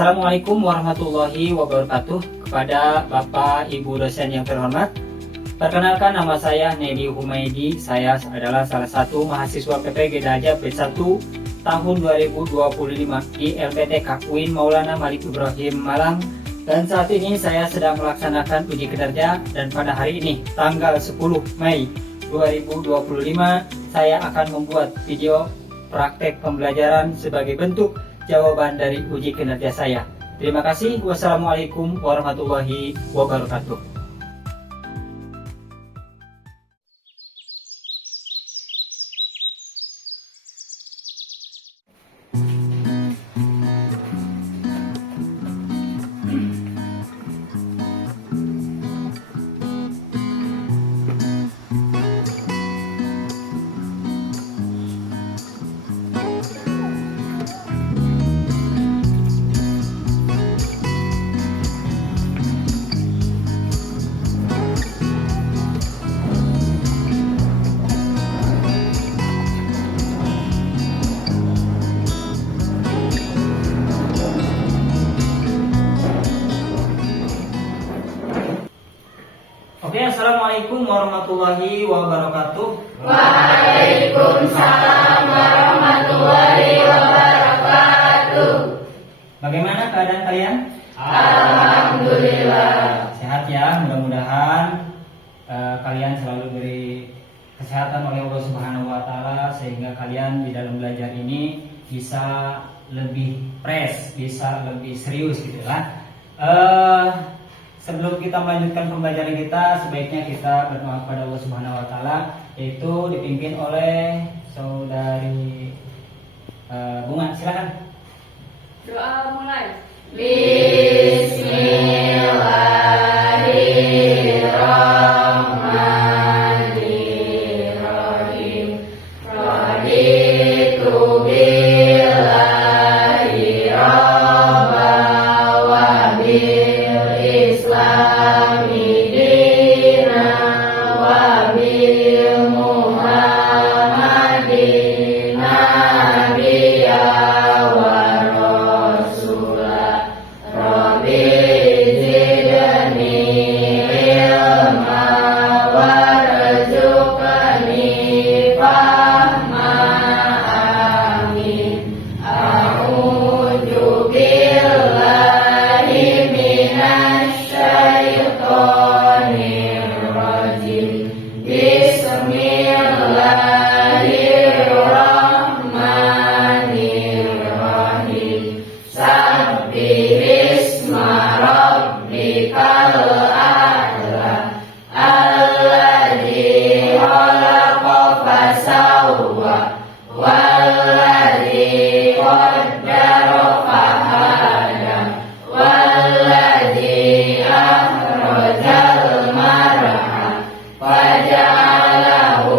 Assalamualaikum warahmatullahi wabarakatuh. Kepada Bapak Ibu dosen yang terhormat, perkenalkan nama saya Nedi Humaydi. Saya adalah salah satu mahasiswa PPG Dajab B1 tahun 2025 di LPTK UIN Maulana Malik Ibrahim Malang. Dan saat ini saya sedang melaksanakan uji kinerja, dan pada hari ini tanggal 10 Mei 2025 saya akan membuat video praktek pembelajaran sebagai bentuk jawaban dari uji kinerja saya. Terima kasih. Wassalamualaikum warahmatullahi wabarakatuh. Oke, assalamualaikum warahmatullahi wabarakatuh. Waalaikumsalam warahmatullahi wabarakatuh. Bagaimana keadaan kalian? Alhamdulillah. Sehat ya, mudah-mudahan kalian selalu diberi kesehatan oleh Allah Subhanahu wa Ta'ala, sehingga kalian di dalam belajar ini bisa lebih fresh, bisa lebih serius gitu kan. Sebelum kita melanjutkan pembelajaran kita, sebaiknya kita berdoa kepada Allah Subhanahu wa Ta'ala, yaitu dipimpin oleh saudari Bunga. Silakan. Doa mulai. Bismillahirrahmanirrahim. Raditu billahi rabba wa bil islami dina wa bil muhammadin nabiyya wa rasulah. Rabbi zidni ilma warzuqni fahma. Amin. A'udzu billahi minasyaitonir rajim. Bismillahirrahmanirrahim. Sabbihisma rabbikal a'la. Alladzi khalaqa fasawwa walladzi qaddara fahada walladzi akhrajal mar'a faja'alahu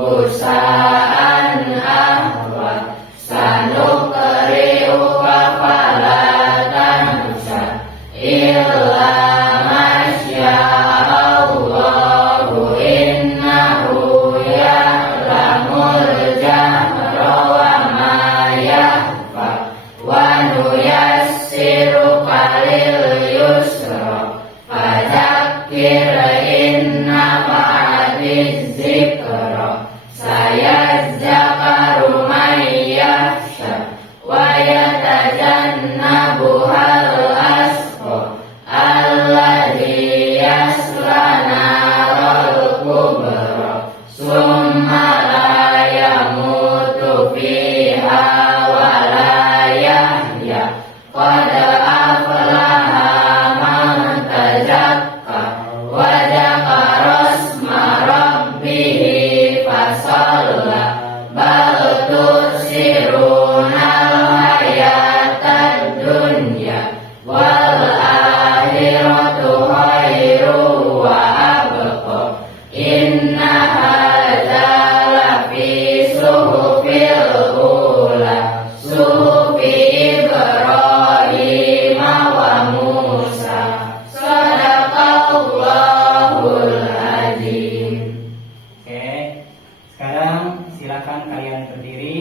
gusa'an ahwa. Sanuqri'uka fala tansa illa masya'allahu innahu ya'lamul jahra wa ma yakhfa. Wa nuyassiruka lil yusra fadzakkir in nafa'atiz zikra. Sayadzakaru man yakhsha wa yatajannabuhal asqa alladzi yasla naral kubra summa la yamutu fiha wa la yahya. Qad aflaha man tazakka wa dzakara isma rabbih fasalla. Bal tusirunal hayatad dunya wal akhiratu khairu wa abqa. Inna hadza lafi suhufil ula suhufi Ibrahim wa Musa. Shadaqallahul azim. Oke, sekarang silakan kalian berdiri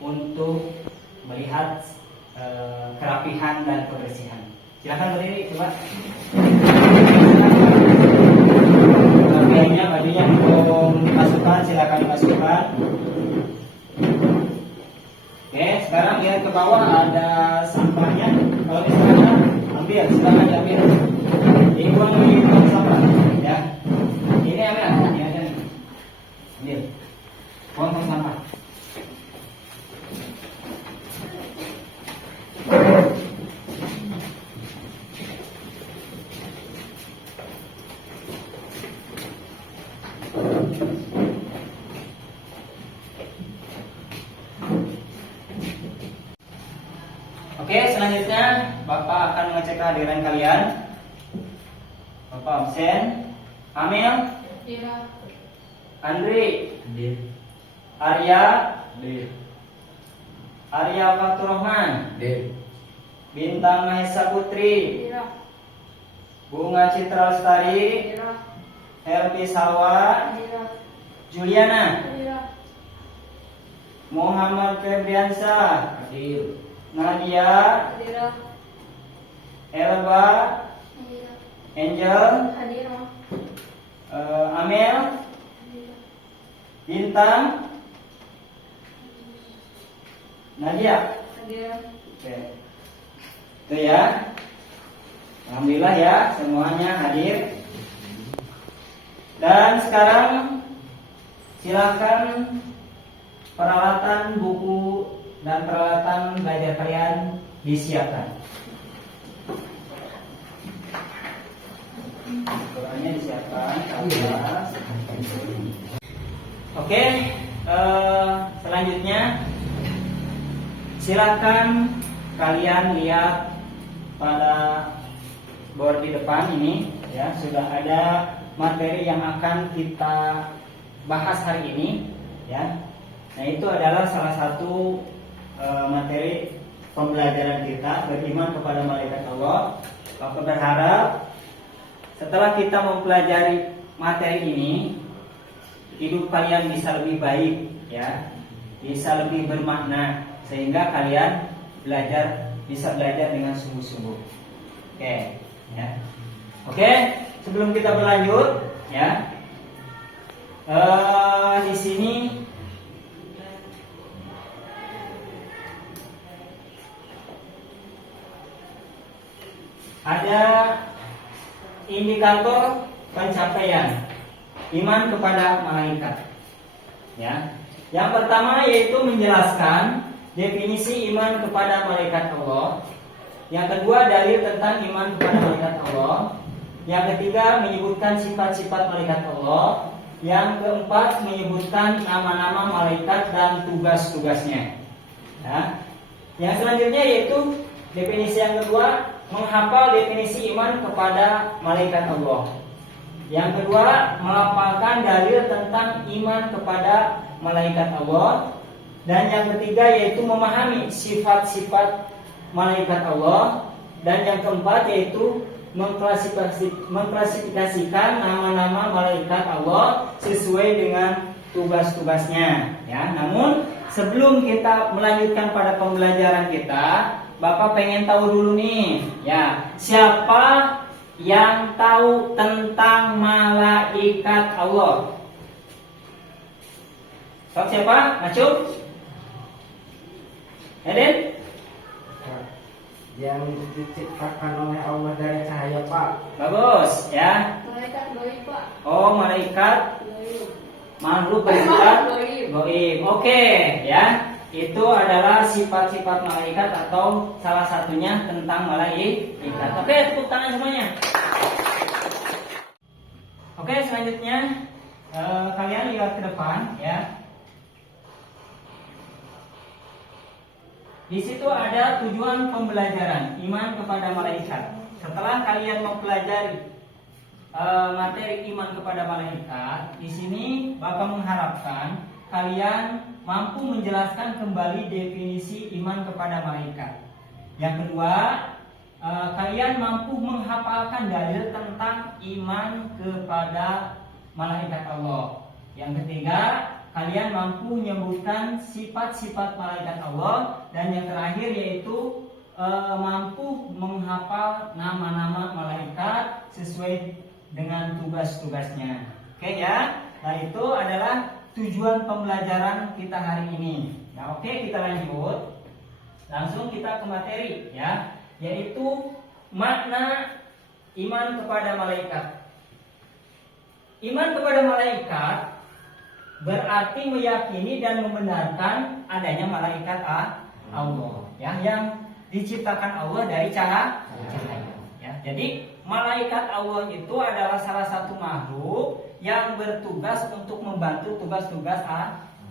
untuk melihat kerapihan dan kebersihan. Silakan berdiri coba. Pakaiannya, bajunya belum dimasukkan, silakan dimasukkan. Oke, sekarang lihat ke bawah ada sampahnya. Kalau misalnya ambil, silakan diambil. Ini buang sampah, ya. Ini ambil, ini aja nih. Ambil, buang sampah. Oke, selanjutnya Bapak akan mengecek kehadiran kalian. Bapak absen. Amel, Iya. Andri, Hadir. Arya, Hadir. Arya Faturrahman, Hadir. Bintang Mahesa Putri, Iya. Bunga Citra Lestari, Iya. Helvi Salwa, Iya. Juliana, Iya. Muhammad Febriansa, Hadir. Nadia, Iya. Elba, Iya. Angel, Hadir. Amel, Bintang, Nadia. Hadir. Oke. Itu ya. Alhamdulillah ya, semuanya hadir. Dan sekarang silakan peralatan buku dan peralatan belajar kalian disiapkan. Qurannya disiapkan. Kertas. Oke, selanjutnya silakan kalian lihat pada board di depan ini ya, sudah ada materi yang akan kita bahas hari ini ya. Nah, itu adalah salah satu materi pembelajaran kita, beriman kepada malaikat Allah. Aku berharap setelah kita mempelajari materi ini, hidup kalian bisa lebih baik ya, bisa lebih bermakna, sehingga kalian bisa belajar dengan sungguh-sungguh. Oke, ya. Oke, sebelum kita berlanjut, ya, di sini ada indikator pencapaian iman kepada malaikat. Ya, yang pertama yaitu menjelaskan definisi iman kepada malaikat Allah. Yang kedua, dalil tentang iman kepada malaikat Allah. Yang ketiga, menyebutkan sifat-sifat malaikat Allah. Yang keempat, menyebutkan nama-nama malaikat dan tugas-tugasnya. Ya. Yang selanjutnya yaitu definisi yang kedua, menghafal definisi iman kepada malaikat Allah. Yang kedua, melafalkan dalil tentang iman kepada malaikat Allah. Dan yang ketiga yaitu memahami sifat-sifat malaikat Allah. Dan yang keempat yaitu mengklasifikasikan nama-nama malaikat Allah sesuai dengan tugas-tugasnya ya. Namun sebelum kita melanjutkan pada pembelajaran kita, Bapak pengen tahu dulu nih ya, siapa yang tahu tentang malaikat Allah? Sok siapa? Masuk? Eden? Yang diciptakan oleh Allah dari cahaya, Pak. Bagus ya. Malaikat goib, Pak. Oh, malaikat Goib. makhluk bersifat Goib. goib. Oke ya. Itu adalah sifat-sifat malaikat atau salah satunya tentang malaikat. Oke, tepuk tangan semuanya. Oke, selanjutnya kalian lihat ke depan ya. Di situ ada tujuan pembelajaran iman kepada malaikat. Setelah kalian mempelajari materi iman kepada malaikat, di sini Bapak mengharapkan kalian mampu menjelaskan kembali definisi iman kepada malaikat. Yang kedua, kalian mampu menghafalkan dalil tentang iman kepada malaikat Allah. Yang ketiga, kalian mampu menyebutkan sifat-sifat malaikat Allah, dan yang terakhir yaitu mampu menghafal nama-nama malaikat sesuai dengan tugas-tugasnya. Oke ya. Nah, itu adalah tujuan pembelajaran kita hari ini. Nah, oke, kita lanjut. Langsung kita ke materi ya, yaitu makna iman kepada malaikat. Iman kepada malaikat berarti meyakini dan membenarkan adanya malaikat Allah ya, yang diciptakan Allah dari cahaya. Ya, jadi malaikat Allah itu adalah salah satu makhluk yang bertugas untuk membantu tugas-tugas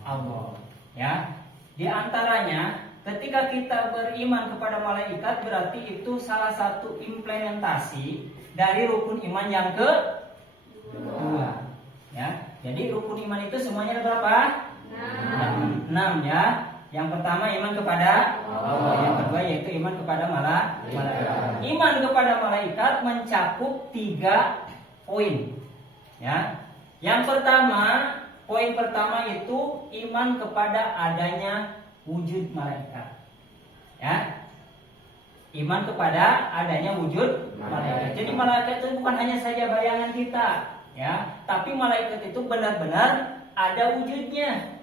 Allah. Ya, di antaranya ketika kita beriman kepada malaikat berarti itu salah satu implementasi dari rukun iman yang kedua. Ya, jadi rukun iman itu semuanya ada berapa? 6 ya. Yang pertama iman kepada Allah, yang kedua yaitu iman kepada malaikat. Iman kepada malaikat mencakup 3 poin. Ya. Yang pertama, poin pertama itu iman kepada adanya wujud malaikat. Ya. Iman kepada adanya wujud malaikat. Jadi malaikat itu bukan hanya saja bayangan kita, ya, tapi malaikat itu benar-benar ada wujudnya.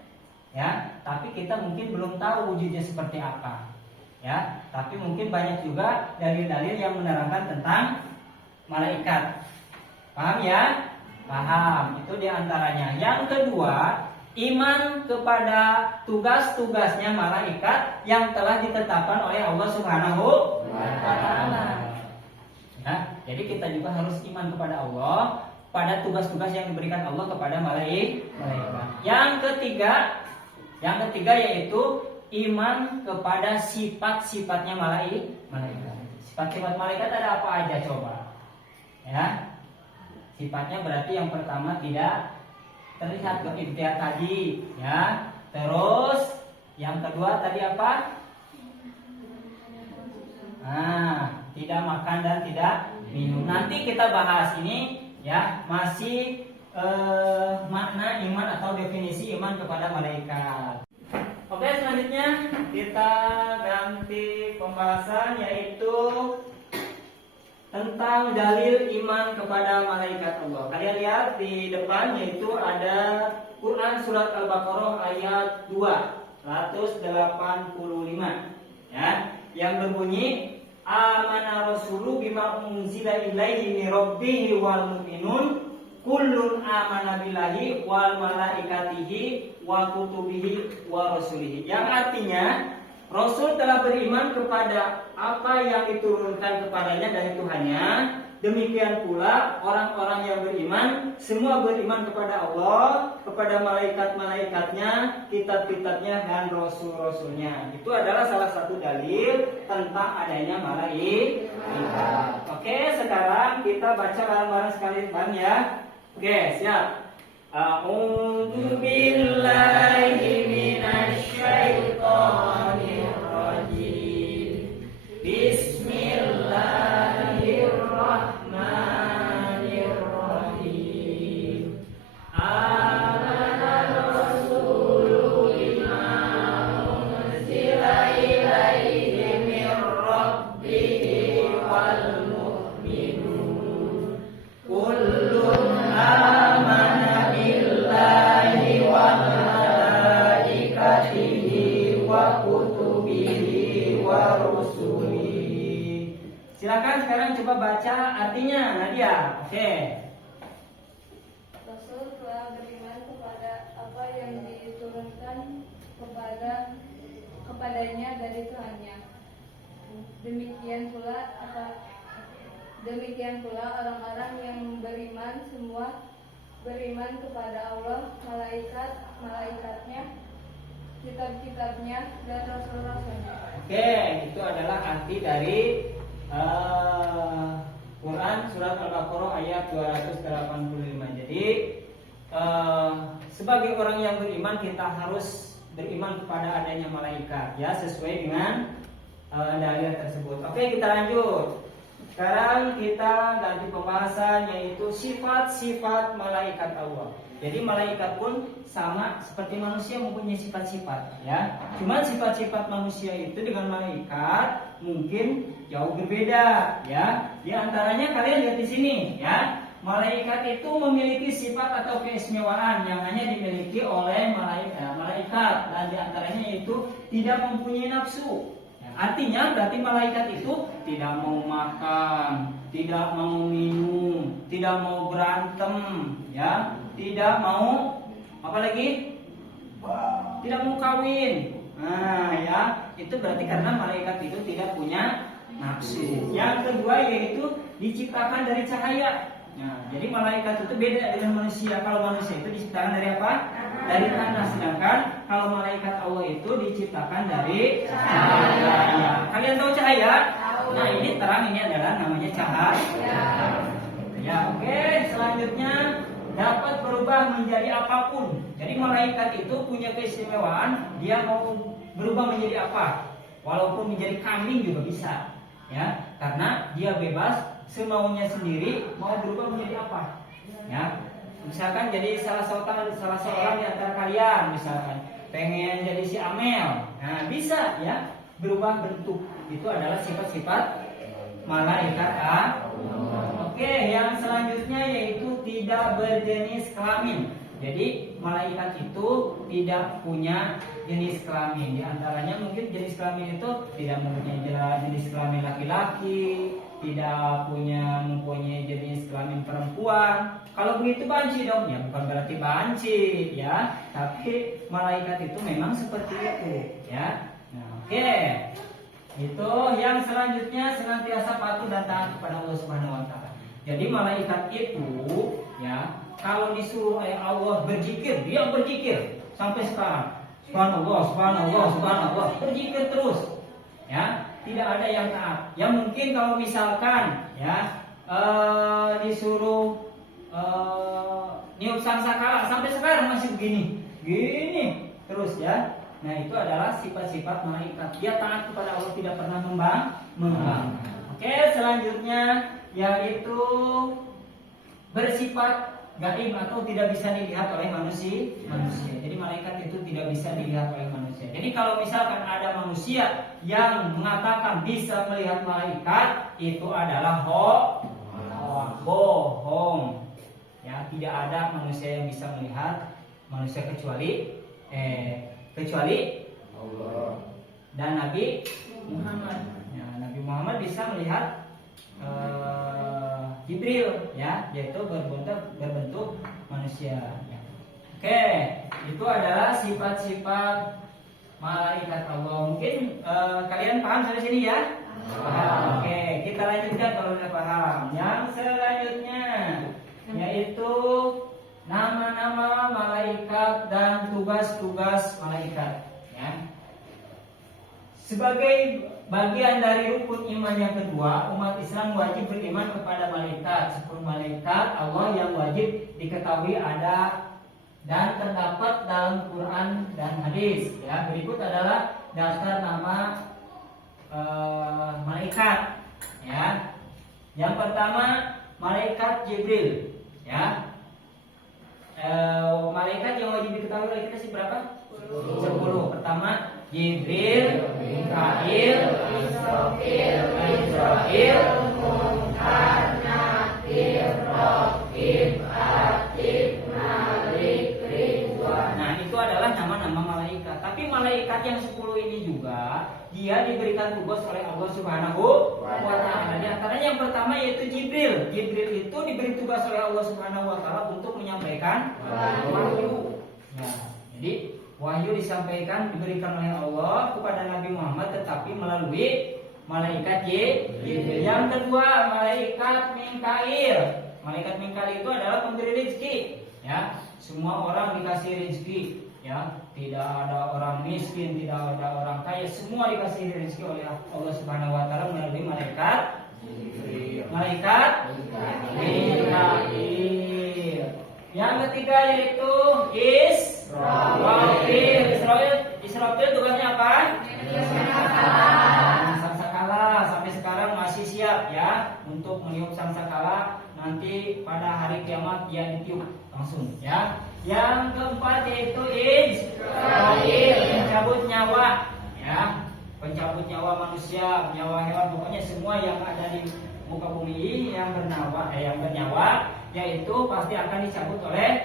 Ya, tapi kita mungkin belum tahu wujudnya seperti apa. Ya, tapi mungkin banyak juga dalil-dalil yang menerangkan tentang malaikat. Paham ya? Paham. Itu diantaranya. Yang kedua, iman kepada tugas-tugasnya malaikat yang telah ditetapkan oleh Allah Subhanahu wa Ta'ala. Ya, jadi kita juga harus iman kepada Allah, pada tugas-tugas yang diberikan Allah kepada malaikat. Yang ketiga yaitu iman kepada sifat-sifatnya malaikat. Sifat-sifat malaikat ada apa aja coba? Ya. Sifatnya berarti yang pertama tidak terlihat gaib tadi, ya. Terus yang kedua tadi apa? Tidak makan dan tidak minum. Nanti kita bahas ini ya, masih makna iman atau definisi iman kepada malaikat. Oke, selanjutnya kita ganti pembahasan yaitu tentang dalil iman kepada malaikat Allah. Kalian lihat di depan yaitu ada Quran surat Al-Baqarah ayat 285 ya, yang berbunyi amana rasulu bima unzila ilaihi min rabbih wal mu'minun kullun amana billahi wal malaikatihi wa kutubihi wa rasulihi. Yang artinya Rasul telah beriman kepada apa yang diturunkan kepadanya dari Tuhannya. Demikian pula orang-orang yang beriman semua beriman kepada Allah, kepada malaikat-malaikatnya, kitab-kitabnya dan rasul-rasulnya. Itu adalah salah satu dalil tentang adanya malaikat. Oke, sekarang kita baca bareng-bareng sekali Bang ya. Oke, siap. A'udzu billahi minasy syaithanir rajim. Bismillahirrahmanirrahim. Amana rasulu bima unzila ilaihi min rabbih wal mu'minun kullun amana billahi wa malaikatihi wa kutubihi wa rusulihi. Silakan sekarang coba baca artinya Nadia. Oke. Rasul telah beriman kepada apa yang diturunkan kepadanya dari Tuhannya. Demikian pula orang-orang yang beriman semua beriman kepada Allah, malaikatnya, kitab-kitabnya dan rasul-rasulnya. Oke, itu adalah arti dari Quran surat Al-Baqarah ayat 285. Jadi sebagai orang yang beriman kita harus beriman kepada adanya malaikat ya, sesuai dengan dalil tersebut. Oke, kita lanjut. Sekarang kita ganti pembahasan, yaitu sifat-sifat malaikat Allah. Jadi malaikat pun sama seperti manusia, mempunyai sifat-sifat, ya. Cuman sifat-sifat manusia itu dengan malaikat mungkin jauh berbeda, ya. Di antaranya kalian lihat di sini, ya. Malaikat itu memiliki sifat atau keistimewaan yang hanya dimiliki oleh malaikat, dan di antaranya yaitu tidak mempunyai nafsu. Artinya berarti malaikat itu tidak mau makan, tidak mau minum, tidak mau berantem, ya, tidak mau apa lagi? Tidak mau kawin. Nah, ya, itu berarti karena malaikat itu tidak punya nafsu. Yang kedua yaitu diciptakan dari cahaya. Nah, jadi malaikat itu beda dengan manusia. Kalau manusia itu diciptakan dari apa? Dari tanah. Sedangkan kalau malaikat Allah itu diciptakan dari cahaya. Kalian tahu cahaya? Nah, ini terang, ini adalah namanya cahaya. Ya, oke. Selanjutnya dapat berubah menjadi apapun. Jadi malaikat itu punya keistimewaan, dia mau berubah menjadi apa? Walaupun menjadi kambing juga bisa, ya. Karena dia bebas semaunya sendiri mau berubah menjadi apa, ya. Misalkan jadi salah seorang di antara kalian misalkan pengen jadi si Amel, nah bisa, ya, berubah bentuk. Itu adalah sifat-sifat malaikat Oke, yang selanjutnya yaitu tidak berjenis kelamin. Jadi malaikat itu tidak punya jenis kelamin. Di antaranya mungkin jenis kelamin itu tidak mempunyai jenis kelamin laki-laki, tidak mempunyai jenis kelamin perempuan. Kalau begitu banci dong, ya bukan berarti banci, ya. Tapi malaikat itu memang seperti itu, ya. Nah, oke. Itu yang selanjutnya senantiasa patuh dan taat kepada Allah Subhanahu wa taala. Jadi malaikat itu, ya, kalau disuruh oleh Allah berzikir, dia berzikir sampai sekarang. Subhanallah, subhanallah, subhanallah, berzikir terus. Ya, tidak ada yang taat. Ya mungkin kalau misalkan, ya, disuruh niup sangkakala sampai sekarang masih gini terus, ya. Nah, itu adalah sifat-sifat malaikat. Dia taat kepada Allah, tidak pernah membangkang. Oke, selanjutnya yaitu bersifat gaib atau tidak bisa dilihat oleh manusia. Jadi malaikat itu tidak bisa dilihat oleh manusia. Jadi kalau misalkan ada manusia yang mengatakan bisa melihat malaikat, itu adalah bohong. Ya, tidak ada manusia yang bisa melihat manusia kecuali Allah dan Nabi Muhammad. Ya, Nabi Muhammad bisa melihat Jibril, ya, yaitu berbentuk manusia. Ya. Oke, itu adalah sifat-sifat malaikat Allah. Mungkin kalian paham sampai sini, ya? Paham. Oke, kita lanjutkan kalau sudah paham. Yang selanjutnya yaitu nama-nama malaikat dan tugas-tugas malaikat, ya. Sebagai bagian dari rukun iman yang kedua, umat Islam wajib beriman kepada malaikat. 10 malaikat Allah yang wajib diketahui ada dan terdapat dalam Quran dan hadis. Ya, berikut adalah daftar nama malaikat. Ya, yang pertama malaikat Jibril. Ya, malaikat yang wajib diketahui oleh kita sih berapa? 10. Pertama Jibril, Mikail, Israfil, Munkar, Nakir, Raqib, Atid, Malik, Ridwan. Nah, itu adalah nama-nama malaikat. Tapi malaikat yang 10 ini juga dia diberikan tugas oleh Allah Subhanahu wa taala. Di antaranya yang pertama yaitu Jibril. Jibril itu diberi tugas oleh Allah Subhanahu wa taala untuk menyampaikan wahyu. Ya, jadi wahyu disampaikan diberikan oleh Allah kepada Nabi Muhammad, tetapi melalui malaikat Jibril. Yang kedua malaikat Mikail. Malaikat Mikail itu adalah pemberi rezeki. Ya, semua orang dikasih rezeki. Ya, tidak ada orang miskin, tidak ada orang kaya, semua dikasih rezeki oleh Allah Subhanahu wa taala melalui malaikat Jibril. Malaikat Mikail. Yang ketiga yaitu Israfil tugasnya apa? Sangkakala. Sampai sekarang masih siap, ya, kiamat dia ditiup langsung ya. Yang keempat yaitu Israil, pencabut nyawa ya, pencabut nyawa manusia, nyawa hewan, pokoknya semua yang ada di muka bumi yang bernyawa yaitu pasti akan dicabut oleh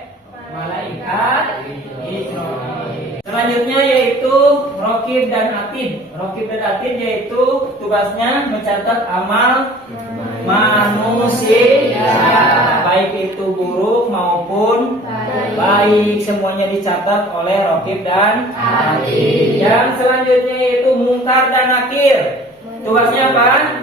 malaikat Israil. Selanjutnya yaitu Raqib dan Atid. Raqib dan Atid yaitu tugasnya mencatat amal manusia, baik itu buruk maupun baik, semuanya dicatat oleh Raqib dan Atid. Yang selanjutnya yaitu Munkar dan Nakir. Tugasnya apa?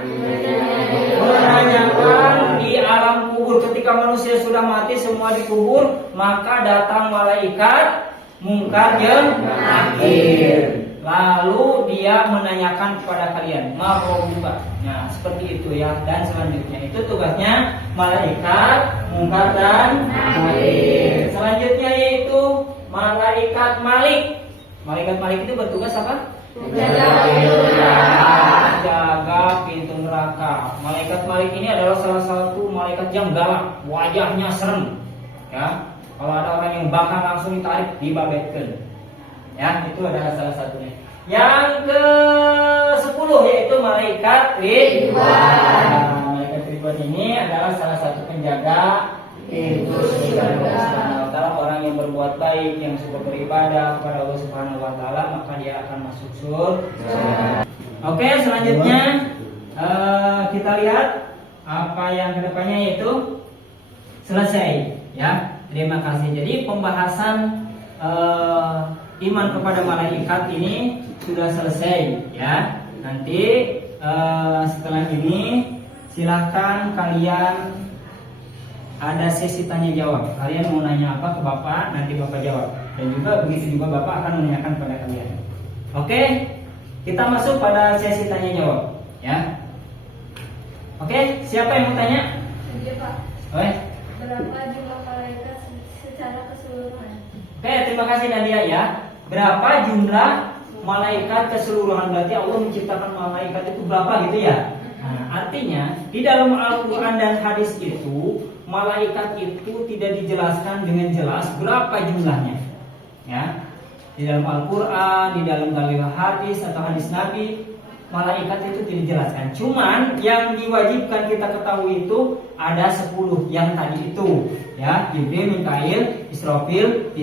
Menanyakan di alam kubur. Ketika manusia sudah mati semua dikubur, maka datang malaikat Munkar dan Nakir. Lalu dia menanyakan kepada kalian, mau buka. Nah, seperti itu ya. Dan selanjutnya itu tugasnya malaikat Munkar dan Nakir. Selanjutnya yaitu malaikat Malik. Malaikat Malik itu bertugas apa? Jaga pintu neraka. Malaikat Malik ini adalah salah satu malaikat yang galak, wajahnya serem. Ya, kalau ada orang yang bakal langsung ditarik, dibabetkan. Ya, itu adalah salah satunya. Yang ke-10 yaitu malaikat Ridwan. Nah, malaikat Ridwan ini adalah salah satu penjaga pintu surga. Orang yang berbuat baik, yang suka beribadah kepada Allah Subhanahu wa taala, maka dia akan masuk surga. Oke, selanjutnya kita lihat apa yang kedepannya yaitu selesai ya. Terima kasih. Jadi pembahasan iman kepada malaikat ini sudah selesai ya. Nanti setelah ini silahkan kalian ada sesi tanya jawab. Kalian mau nanya apa ke Bapak, nanti Bapak jawab. Dan juga begitu juga Bapak akan menanyakan kepada kalian. Oke, kita masuk pada sesi tanya jawab ya. Oke, siapa yang mau tanya? Iya Pak. Oke. Berapa jumlah malaikat secara keseluruhan? Oke, terima kasih Nadia ya. Berapa jumlah malaikat keseluruhan? Berarti Allah menciptakan malaikat itu berapa gitu ya? Nah, artinya di dalam Al-Quran dan hadis itu malaikat itu tidak dijelaskan dengan jelas berapa jumlahnya ya. Di dalam Al-Quran, di dalam dalil hadis atau hadis Nabi, malaikat itu tidak dijelaskan. Cuman yang diwajibkan kita ketahui itu ada 10 yang tadi itu ya. Jibril, Mikail, Israfil,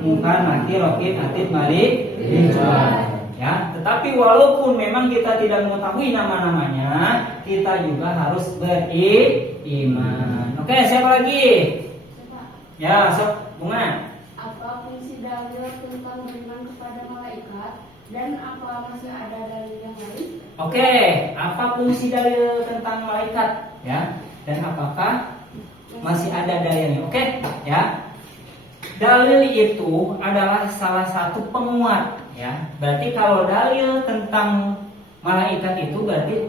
Munkar, Nakir, Raqib, Atid, Malik, Ridwan ya. Tetapi walaupun memang kita tidak mengetahui nama-namanya, kita juga harus beriman. Oke, siapa lagi? Ya, Bunga. Apa fungsi dalil tentang beriman kepada malaikat dan apa masih ada dalil yang lain? Oke, apa fungsi dalil tentang malaikat ya? Dan apakah masih ada dalilnya? Oke, ya. Dalil itu adalah salah satu penguat ya. Berarti kalau dalil tentang malaikat itu berarti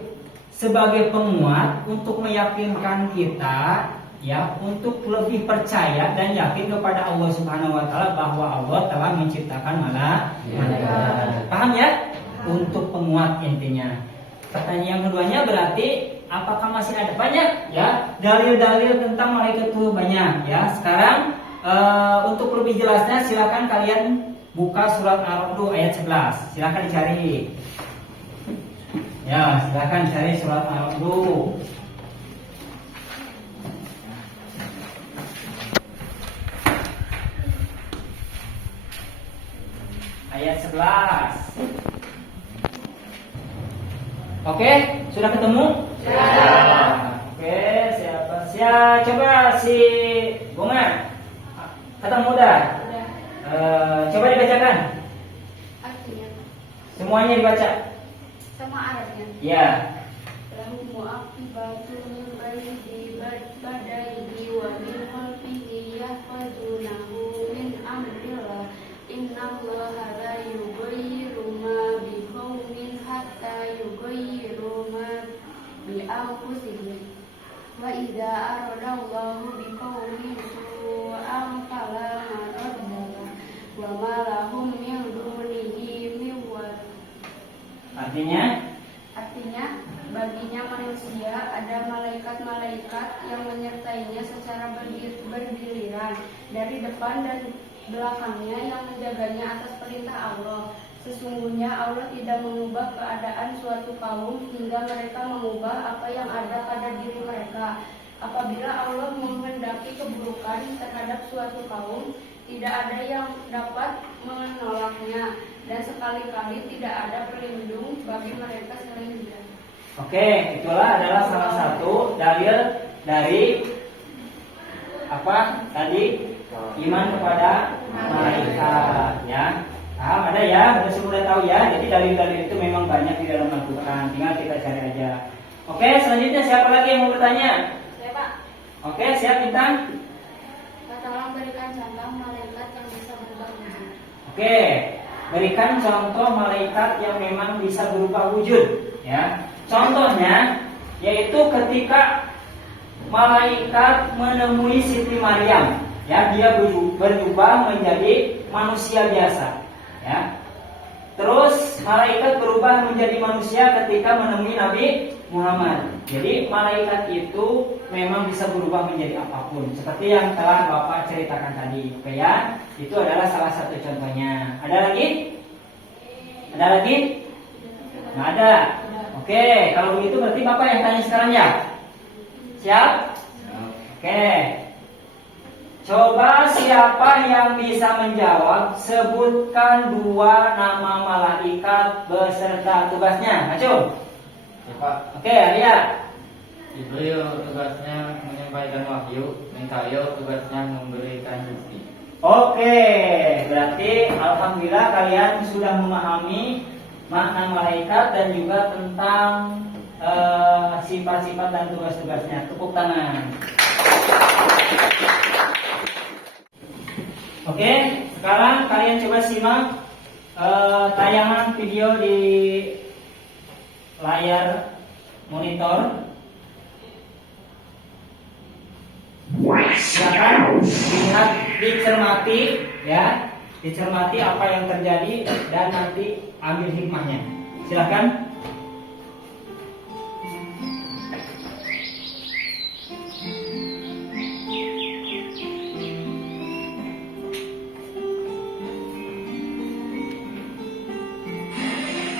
sebagai penguat untuk meyakinkan kita ya, untuk lebih percaya dan yakin kepada Allah Subhanahu wa taala bahwa Allah telah menciptakan malaikat. Paham ya? Untuk penguat intinya. Pertanyaan yang keduanya berarti apakah masih ada banyak ya dalil-dalil tentang malaikat itu banyak ya. Sekarang untuk lebih jelasnya silakan kalian buka surat Al-Ra'd ayat 11. Silakan dicari. Ya, silakan cari surat Al-Ra'd. Ayat 11. Oke, sudah ketemu? Sudah. Oke, siapa? Coba si Bunga. Ketemu udah? Sudah. Coba dibacakan. Artinya Semuanya dibaca. sama Arabnya. Ya. Lahu mu'aqibatun min bayni badaihi wa min khalfihi yahfazunahu min amrillah. Innallaha la yughayyiru ma biqaumin hatta yughayyiru ma bi anfusihim. Wa idza aradallahu biqaumin su'an fala maradda wa ma lahum min dunihi min wal. Artinya Artinya, bagi baginya manusia, ada malaikat-malaikat yang menyertainya secara bergiliran dari depan dan belakangnya yang menjaganya atas perintah Allah. Sesungguhnya Allah tidak mengubah keadaan suatu kaum hingga mereka mengubah apa yang ada pada diri mereka. Apabila Allah menghendaki keburukan terhadap suatu kaum, tidak ada yang dapat menolaknya, dan sekali-kali tidak ada pelindung bagi mereka selain Dia. Oke, itulah adalah salah satu dalil dari apa tadi, iman kepada malaikat, ya. Paham, ada ya, sudah tahu ya. Jadi dalil-dalil itu memang banyak di dalam Al-Quran, tinggal kita cari aja. Oke, selanjutnya siapa lagi yang mau bertanya? Saya, Pak. Oke, siap Bintang. Tolong berikan contoh malaikat yang bisa berubah wujud. Oke, berikan contoh malaikat yang memang bisa berubah wujud, ya. Contohnya yaitu ketika malaikat menemui Siti Maryam, ya, dia berubah menjadi manusia biasa, ya. Terus malaikat berubah menjadi manusia ketika menemui Nabi Muhammad. Jadi malaikat itu memang bisa berubah menjadi apapun, seperti yang telah Bapak ceritakan tadi, oke ya. Itu adalah salah satu contohnya. Ada lagi? Ada lagi? Nggak ada. Oke, kalau begitu berarti Bapak yang tanya sekarang ya. Siap? Oke. Coba siapa yang bisa menjawab, sebutkan 2 nama malaikat beserta tugasnya. Acung. Ya Pak, Oke, Arya. Jibril tugasnya menyampaikan wahyu, Mikail tugasnya memberikan bukti. Oke, berarti alhamdulillah kalian sudah memahami makna malaikat dan juga tentang sifat-sifat dan tugas-tugasnya. Tepuk tangan. Oke, sekarang kalian coba simak tayangan video di layar monitor. Silakan lihat, dicermati, ya, dicermati apa yang terjadi dan nanti ambil hikmahnya. Silakan.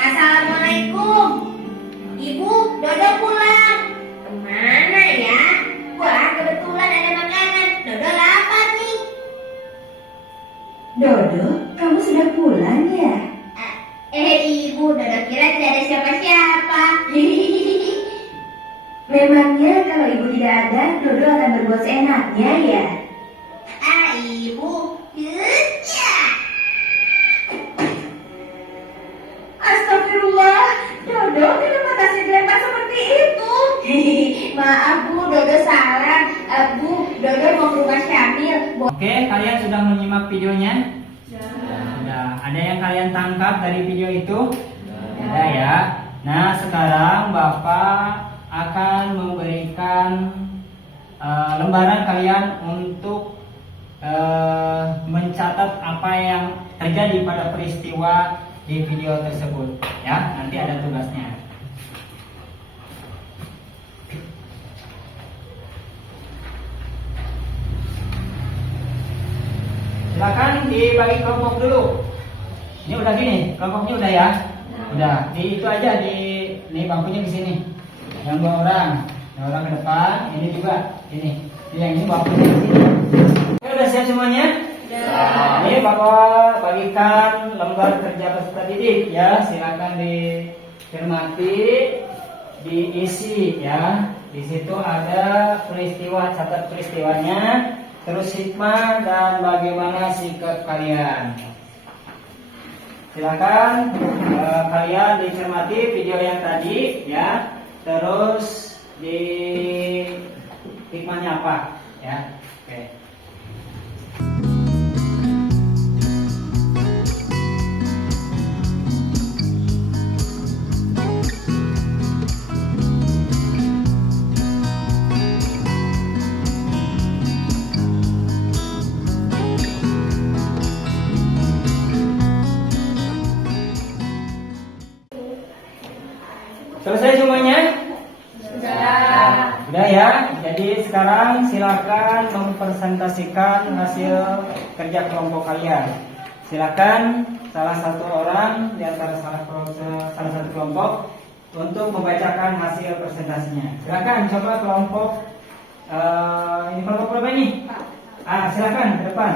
Assalamualaikum. Ibu, Dodo pulang. Kemana ya? Wah, kebetulan ada makanan. Dodo lapar nih. Dodo, kamu sudah pulang ya? Ibu, Dodo kira tidak ada siapa-siapa. Memangnya kalau ibu tidak ada, Dodo akan berbuat seenaknya ya? Ibu. Ya. Astagfirullah, Dodo kenapa tasnya dilempar seperti itu? Maaf Bu, Dodo salah. Bu, Dodo mau ke rumah Syamil. Oke, kalian sudah menyimak videonya? Sudah. Ada yang kalian tangkap dari video itu? Ada ya. Nah, sekarang Bapak akan memberikan lembaran kalian untuk mencatat apa yang terjadi pada peristiwa di video tersebut, ya. Nanti ada tugasnya. Silakan dibagi kelompok dulu. Ini udah gini, kelompoknya udah ya. Udah, di itu aja, di nih bangkunya di sini. Yang 2 orang, 2 orang ke depan. Ini juga, ini. Yang ini bangkunya di sini. Oke, udah siap semuanya? Ini Bapak bagikan lembar kerja peserta didik ya, silakan dicermati, diisi ya. Di situ ada peristiwa, catat peristiwanya, terus hikmah dan bagaimana sikap kalian. Silakan kalian dicermati video yang tadi ya, terus di hikmahnya apa ya. Oke. Selesai semuanya? Jadi sekarang silakan mempresentasikan hasil kerja kelompok kalian. Silakan salah satu orang di antara salah satu kelompok untuk membacakan hasil presentasinya. Silakan coba kelompok ini kelompok berapa ini? Silakan ke depan.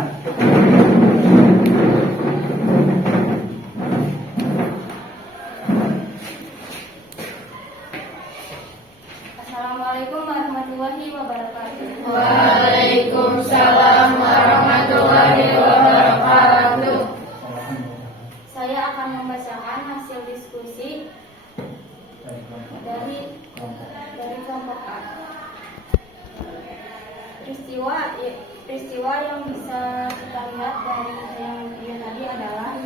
Assalamualaikum warahmatullahi wabarakatuh. Waalaikumsalam warahmatullahi wabarakatuh. Saya akan membacakan hasil diskusi dari kelompok A. Peristiwa yang bisa kita lihat dari yang video tadi adalah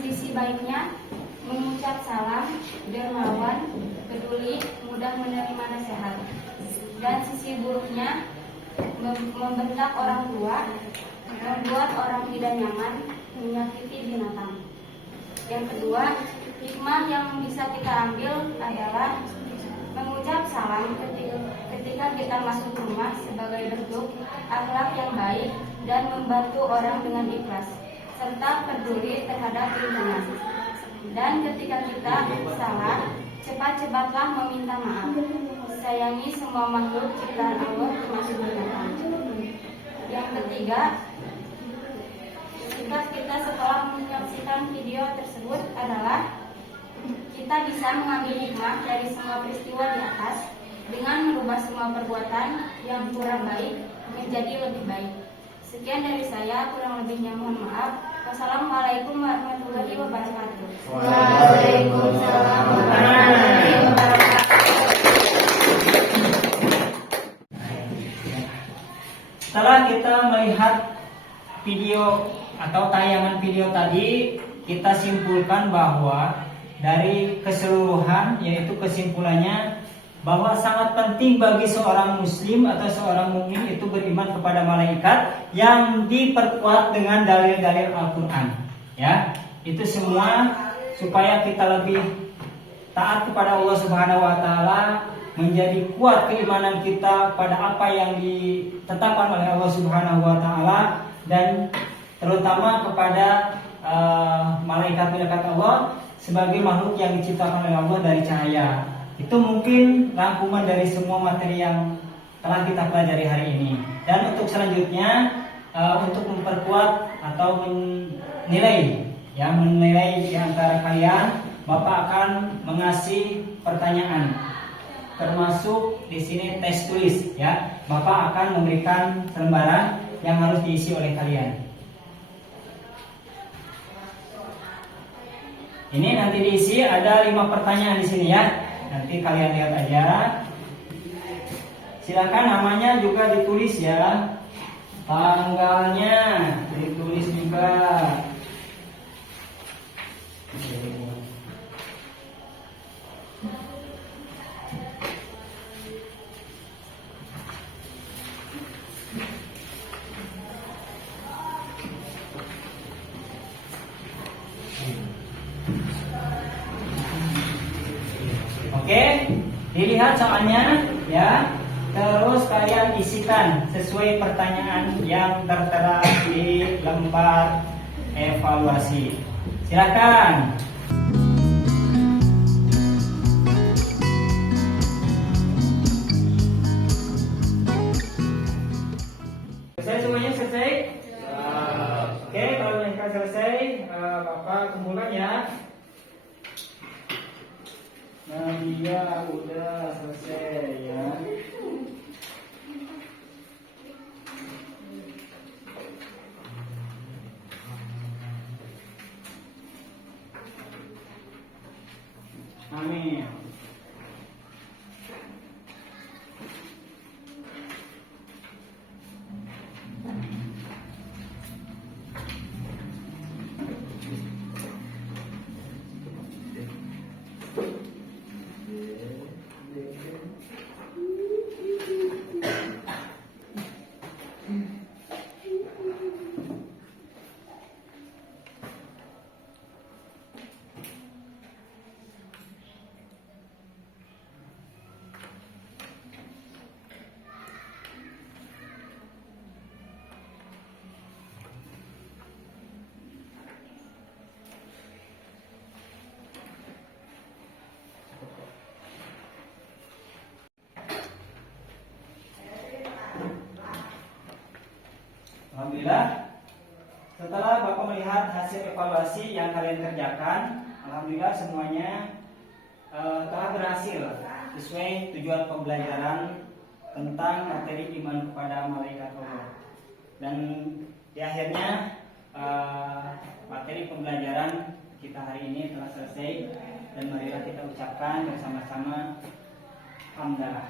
sisi baiknya mengucap salam, dermawan, peduli, mudah menerima nasihat. Dan sisi buruknya membentak orang tua, membuat orang tidak nyaman, menyakiti binatang. Yang kedua, hikmah yang bisa kita ambil adalah mengucap salam ketika kita masuk rumah sebagai bentuk akhlak yang baik dan membantu orang dengan ikhlas, serta peduli terhadap lingkungan. Dan ketika kita salah, cepat-cepatlah meminta maaf. Sayangi semua makhluk ciptaan Allah termasuk binatang. Yang ketiga, sikap kita setelah menyaksikan video tersebut adalah kita bisa mengambil hikmah dari semua peristiwa di atas dengan merubah semua perbuatan yang kurang baik menjadi lebih baik. Sekian dari saya, kurang lebihnya mohon maaf. Wassalamualaikum warahmatullahi wabarakatuh. Waalaikumsalam warahmatullahi wabarakatuh. Setelah kita melihat video atau tayangan video tadi, kita simpulkan bahwa dari keseluruhan, yaitu kesimpulannya bahwa sangat penting bagi seorang muslim atau seorang mukmin itu beriman kepada malaikat yang diperkuat dengan dalil-dalil Al-Qur'an. Ya, itu semua supaya kita lebih taat kepada Allah Subhanahu wa taala, menjadi kuat keimanan kita pada apa yang ditetapkan oleh Allah Subhanahu wa taala, dan terutama kepada malaikat-malaikat Allah sebagai makhluk yang diciptakan oleh Allah dari cahaya. Itu mungkin rangkuman dari semua materi yang telah kita pelajari hari ini. Dan untuk selanjutnya, untuk memperkuat atau menilai di antara kalian, Bapak akan mengasih pertanyaan, termasuk di sini tes tulis. Ya, Bapak akan memberikan selembaran yang harus diisi oleh kalian. Ini nanti diisi ada 5 pertanyaan di sini ya. Nanti kalian lihat aja. Silakan namanya juga ditulis ya. Tanggalnya ditulis juga. Oke, dilihat soalnya ya. Terus kalian isikan sesuai pertanyaan yang tertera di lembar evaluasi. Silakan. Selesai semuanya, selesai? Oke, kalau mereka selesai, Bapak kumpulkan ya. Nah, dia udah selesai ya. Amin. Alhamdulillah, setelah Bapak melihat hasil evaluasi yang kalian kerjakan, alhamdulillah semuanya telah berhasil sesuai tujuan pembelajaran tentang materi iman kepada malaikat Allah. Dan di akhirnya materi pembelajaran kita hari ini telah selesai, dan marilah kita ucapkan bersama-sama hamdalah.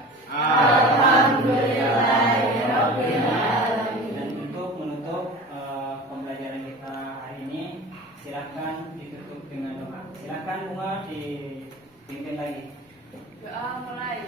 Dan untuk menutup pembelajaran kita hari ini, silakan ditutup dengan doa. Silakan Bunga dipimpin lagi. Doa mulai.